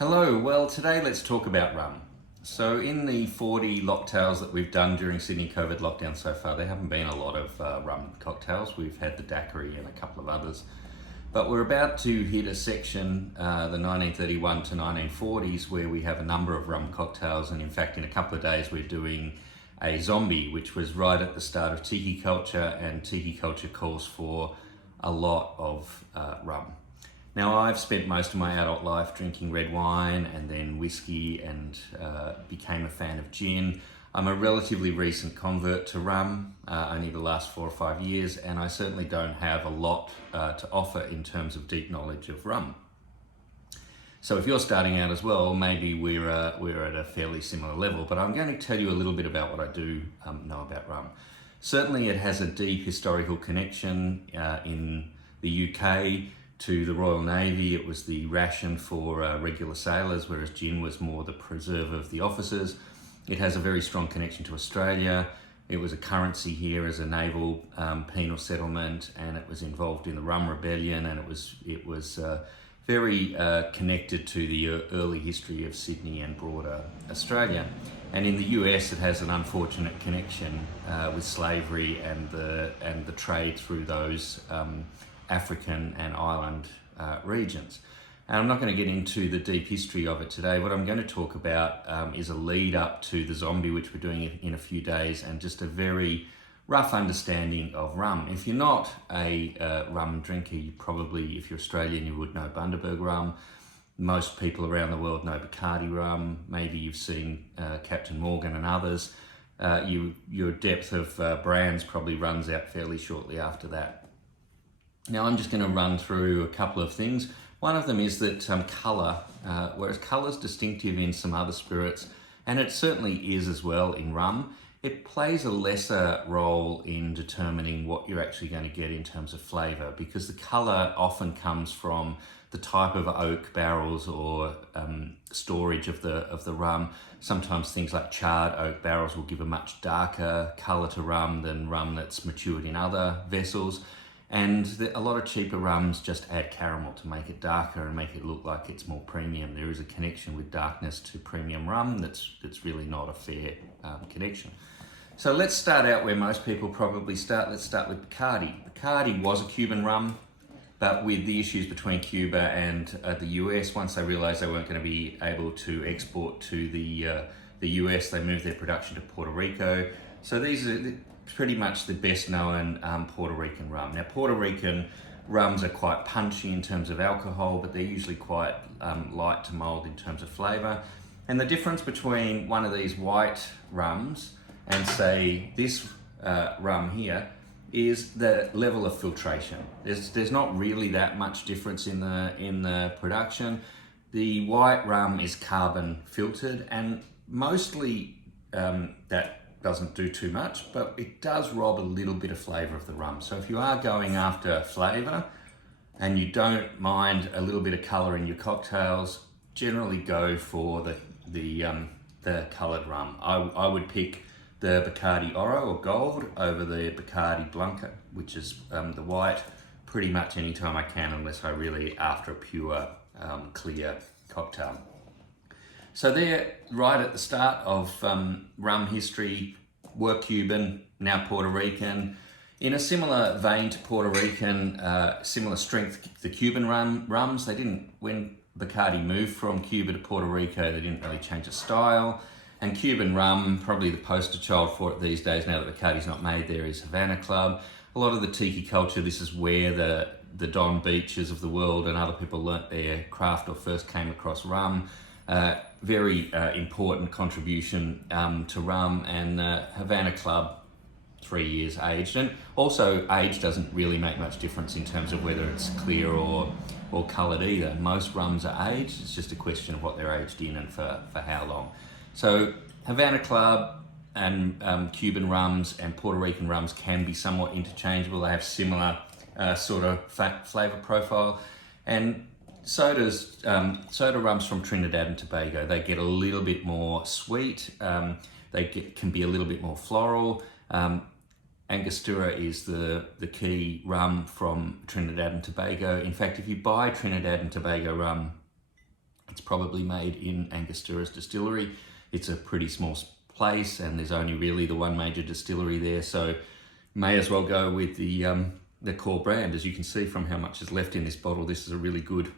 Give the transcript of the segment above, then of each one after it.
Hello, well today let's talk about rum. So in the 40 locktails that we've done during Sydney COVID lockdown so far, there haven't been a lot of rum cocktails. We've had the daiquiri and a couple of others. But we're about to hit a section, the 1931 to 1940s, where we have a number of rum cocktails, and in fact in a couple of days we're doing a zombie, which was right at the start of tiki culture, and tiki culture calls for a lot of rum. Now, I've spent most of my adult life drinking red wine and then whiskey, and became a fan of gin. I'm a relatively recent convert to rum, only the last 4 or 5 years, and I certainly don't have a lot to offer in terms of deep knowledge of rum. So if you're starting out as well, maybe we're at a fairly similar level, but I'm going to tell you a little bit about what I do know about rum. Certainly it has a deep historical connection in the UK to the Royal Navy. It was the ration for regular sailors, whereas gin was more the preserve of the officers. It has a very strong connection to Australia. It was a currency here as a naval penal settlement, and it was involved in the Rum Rebellion, and it was very connected to the early history of Sydney and broader Australia. And in the US, it has an unfortunate connection with slavery and the trade through those African and island regions. And I'm not going to get into the deep history of it today. What I'm going to talk about is a lead up to the zombie, which we're doing in a few days, and just a very rough understanding of rum. If you're not a rum drinker, you probably, if you're Australian, you would know Bundaberg rum. Most people around the world know Bacardi rum. Maybe you've seen Captain Morgan and others. Your depth of brands probably runs out fairly shortly after that. Now I'm just going to run through a couple of things. One of them is that colour, whereas colour is distinctive in some other spirits, and it certainly is as well in rum, it plays a lesser role in determining what you're actually going to get in terms of flavour, because the colour often comes from the type of oak barrels or storage of the rum. Sometimes things like charred oak barrels will give a much darker colour to rum than rum that's matured in other vessels. And a lot of cheaper rums just add caramel to make it darker and make it look like it's more premium. There is a connection with darkness to premium rum that's really not a fair connection. So let's start out where most people probably start. Let's start with Bacardi. Bacardi was a Cuban rum, but with the issues between Cuba and the US, once they realized they weren't going to be able to export to the US, they moved their production to Puerto Rico. So these are pretty much the best known Puerto Rican rum. Now, Puerto Rican rums are quite punchy in terms of alcohol, but they're usually quite light to mild in terms of flavour. And the difference between one of these white rums and say this rum here is the level of filtration. There's not really that much difference in the production. The white rum is carbon filtered, and mostly that doesn't do too much, but it does rob a little bit of flavour of the rum. So if you are going after flavour and you don't mind a little bit of colour in your cocktails, generally go for the coloured rum. I would pick the Bacardi Oro or Gold over the Bacardi Blanco, which is the white, pretty much any time I can, unless I really after a pure clear cocktail. So they're right at the start of rum history, were Cuban, now Puerto Rican. In a similar vein to Puerto Rican, similar strength, the Cuban rums, when Bacardi moved from Cuba to Puerto Rico, they didn't really change the style. And Cuban rum, probably the poster child for it these days, now that Bacardi's not made there, is Havana Club. A lot of the tiki culture, this is where the Don Beaches of the world and other people learnt their craft or first came across rum. Very important contribution to rum, and Havana Club, 3 years aged. And also age doesn't really make much difference in terms of whether it's clear or coloured either. Most rums are aged, it's just a question of what they're aged in and for how long. So Havana Club and Cuban rums and Puerto Rican rums can be somewhat interchangeable. They have similar sort of flavour profile. And soda rums from Trinidad and Tobago, they get a little bit more sweet, can be a little bit more floral. Angostura is the key rum from Trinidad and Tobago. In fact, if you buy Trinidad and Tobago rum It's probably made in Angostura's distillery. It's a pretty small place, and there's only really the one major distillery there, so may as well go with the core brand. As you can see from how much is left in this bottle, this is a really good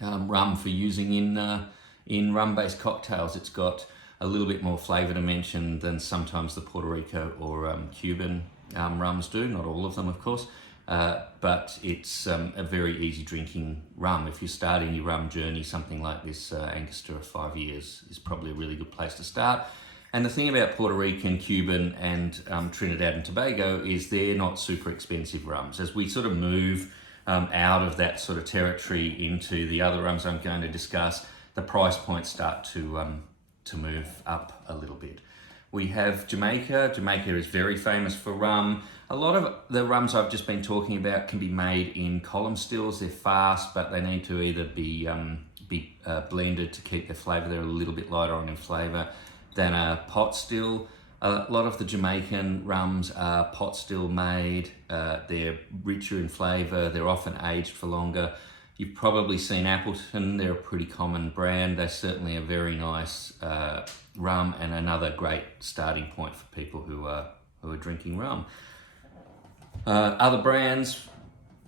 rum for using in rum-based cocktails. It's got a little bit more flavour dimension than sometimes the Puerto Rico or Cuban rums do. Not all of them, of course, but it's a very easy drinking rum. If you're starting your rum journey, something like this Angostura 5 years is probably a really good place to start. And the thing about Puerto Rican, Cuban, and Trinidad and Tobago is they're not super expensive rums. As we sort of move out of that sort of territory into the other rums I'm going to discuss, the price points start to move up a little bit. We have Jamaica. Jamaica is very famous for rum. A lot of the rums I've just been talking about can be made in column stills. They're fast, but they need to either be blended to keep their flavour. They're a little bit lighter on in flavour than a pot still. A lot of the Jamaican rums are pot still made. They're richer in flavour. They're often aged for longer. You've probably seen Appleton. They're a pretty common brand. They're certainly a very nice rum and another great starting point for people who are drinking rum. Other brands,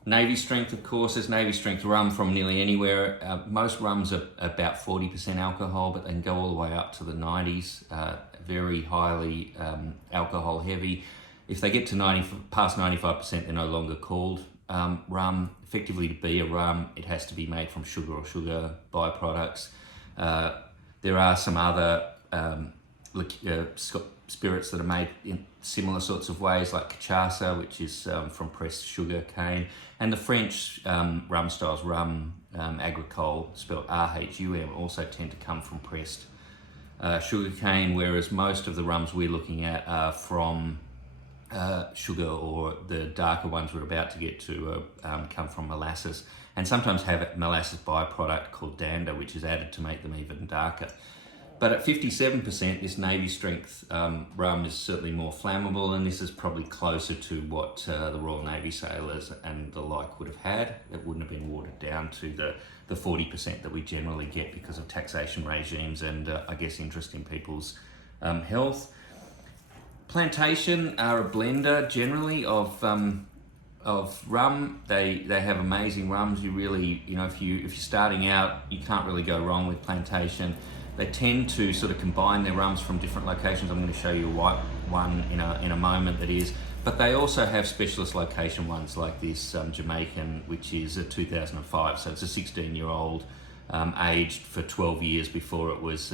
Navy Strength, of course. There's Navy Strength rum from nearly anywhere. Most rums are about 40% alcohol, but they can go all the way up to the 90s. Very highly alcohol heavy. If they get to past 95%, they're no longer called rum. Effectively, to be a rum, it has to be made from sugar or sugar byproducts. There are some other spirits that are made in similar sorts of ways, like cachaça, which is from pressed sugar cane, and the French rum styles, rum agricole, spelled RHUM, also tend to come from pressed sugar cane, whereas most of the rums we're looking at are from sugar, or the darker ones we're about to get to come from molasses, and sometimes have a molasses byproduct called dander, which is added to make them even darker. But at 57%, this Navy Strength rum is certainly more flammable, and this is probably closer to what the Royal Navy sailors and the like would have had. It wouldn't have been watered down to the 40% that we generally get because of taxation regimes and I guess interest in people's health. Plantation are a blender generally of rum. They have amazing rums. You really, if you're starting out, you can't really go wrong with Plantation. They tend to sort of combine their rums from different locations. I'm going to show you one in a moment that is, but they also have specialist location ones like this Jamaican, which is a 2005. So it's a 16-year-old aged for 12 years before it was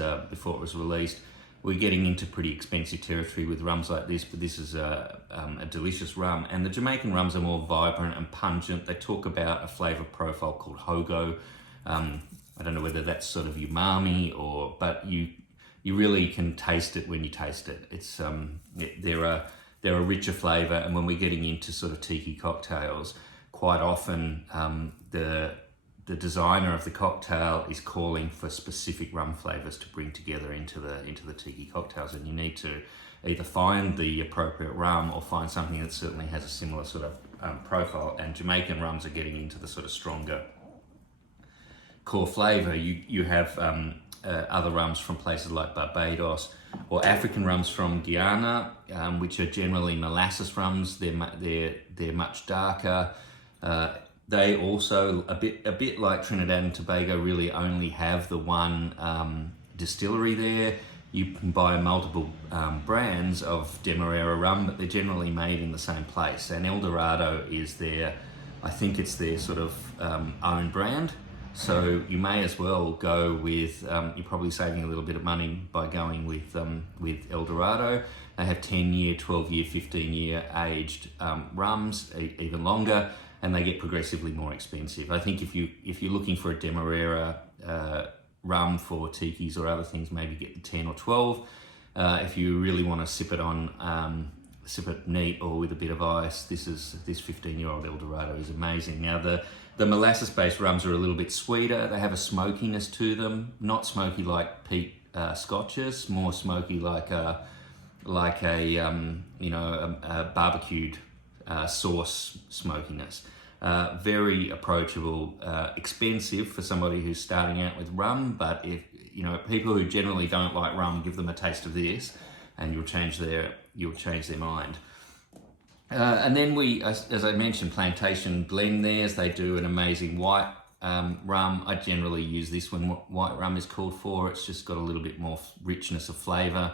released. We're getting into pretty expensive territory with rums like this, but this is a delicious rum. And the Jamaican rums are more vibrant and pungent. They talk about a flavour profile called Hogo. I don't know whether that's sort of umami but you really can taste it when you taste it. It's they're a richer flavour, and when we're getting into sort of tiki cocktails, quite often the designer of the cocktail is calling for specific rum flavours to bring together into the tiki cocktails, and you need to either find the appropriate rum or find something that certainly has a similar sort of profile. And Jamaican rums are getting into the sort of stronger core flavour. You have other rums from places like Barbados, or African rums from Guyana, which are generally molasses rums. They're much darker. They also, a bit like Trinidad and Tobago, really only have the one distillery there. You can buy multiple brands of Demerara rum, but they're generally made in the same place. And El Dorado is I think it's their sort of own brand. So you may as well go with, you're probably saving a little bit of money by going with El Dorado. They have 10-year, 12-year, 15-year aged rums, even longer, and they get progressively more expensive. I think if you're looking for a Demerara rum for tikis or other things, maybe get the 10 or 12. If you really want to sip it neat or with a bit of ice, this 15-year-old El Dorado is amazing. Now the molasses-based rums are a little bit sweeter. They have a smokiness to them, not smoky like peat scotches, more smoky like a barbecued sauce smokiness. Very approachable, expensive for somebody who's starting out with rum, but if people who generally don't like rum, give them a taste of this, and you'll change their mind. And then we, as I mentioned, Plantation blend theirs. They do an amazing white rum. I generally use this when white rum is called for. It's just got a little bit more richness of flavour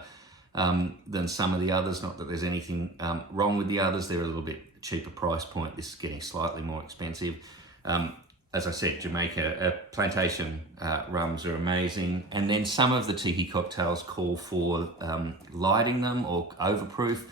than some of the others. Not that there's anything wrong with the others. They're a little bit cheaper price point. This is getting slightly more expensive. As I said, Jamaica Plantation rums are amazing. And then some of the tiki cocktails call for lighting them or overproof.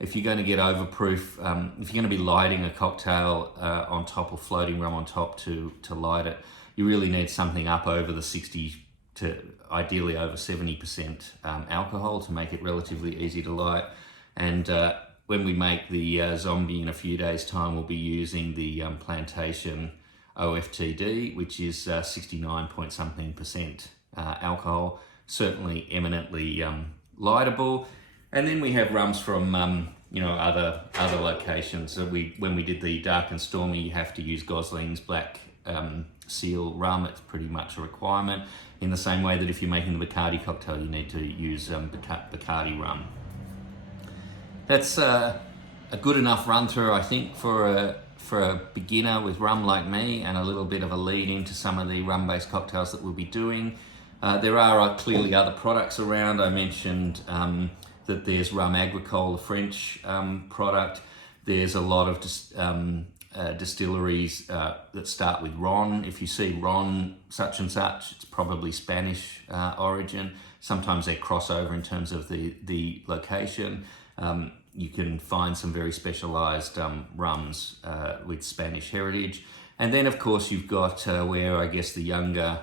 If you're going to get overproof, if you're going to be lighting a cocktail on top or floating rum on top to light it, you really need something up over the 60 to ideally over 70% alcohol to make it relatively easy to light. And when we make the zombie in a few days' time, we'll be using the Plantation OFTD, which is 69 point something percent alcohol, certainly eminently lightable. And then we have rums from other locations. So when we did the Dark and Stormy, you have to use Gosling's Black Seal rum. It's pretty much a requirement. In the same way that if you're making the Bacardi cocktail, you need to use Bacardi rum. That's a good enough run through, I think, for a beginner with rum like me, and a little bit of a lead into some of the rum-based cocktails that we'll be doing. There are clearly other products around. I mentioned that there's Rum Agricole, a French product. There's a lot of distilleries that start with Ron. If you see Ron such and such, it's probably Spanish origin. Sometimes they cross over in terms of the location. You can find some very specialised rums with Spanish heritage. And then, of course, you've got where I guess the younger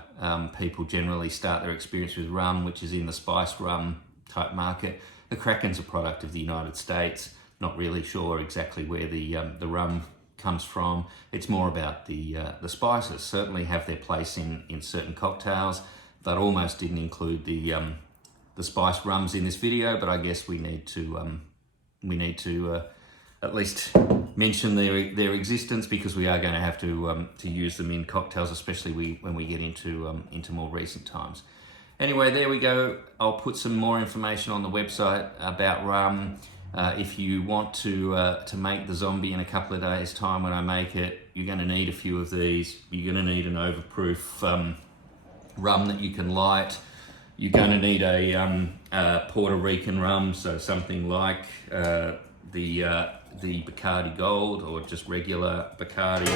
people generally start their experience with rum, which is in the spiced rum type market. The Kraken's a product of the United States. Not really sure exactly where the rum comes from. It's more about the spices. Certainly have their place in certain cocktails, but almost didn't include the spiced rums in this video. But I guess we need to at least mention their existence, because we are going to have to use them in cocktails, especially when we get into more recent times. Anyway, there we go. I'll put some more information on the website about rum. If you want to make the zombie in a couple of days' time when I make it, you're going to need a few of these. You're going to need an overproof rum that you can light. You're going to need a Puerto Rican rum, so something like the Bacardi Gold or just regular Bacardi.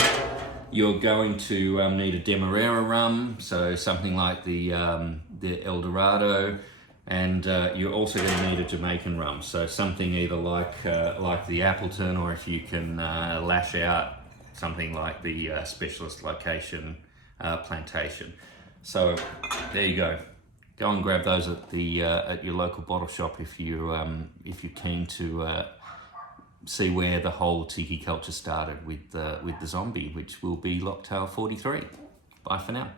You're going to need a Demerara rum, so something like the El Dorado, and you're also going to need a Jamaican rum, so something either like the Appleton, or if you can lash out, something like the Specialist Location Plantation. So there you go. Go and grab those at your local bottle shop if you're keen to see where the whole tiki culture started with the zombie, which will be Locktail 43. Bye for now.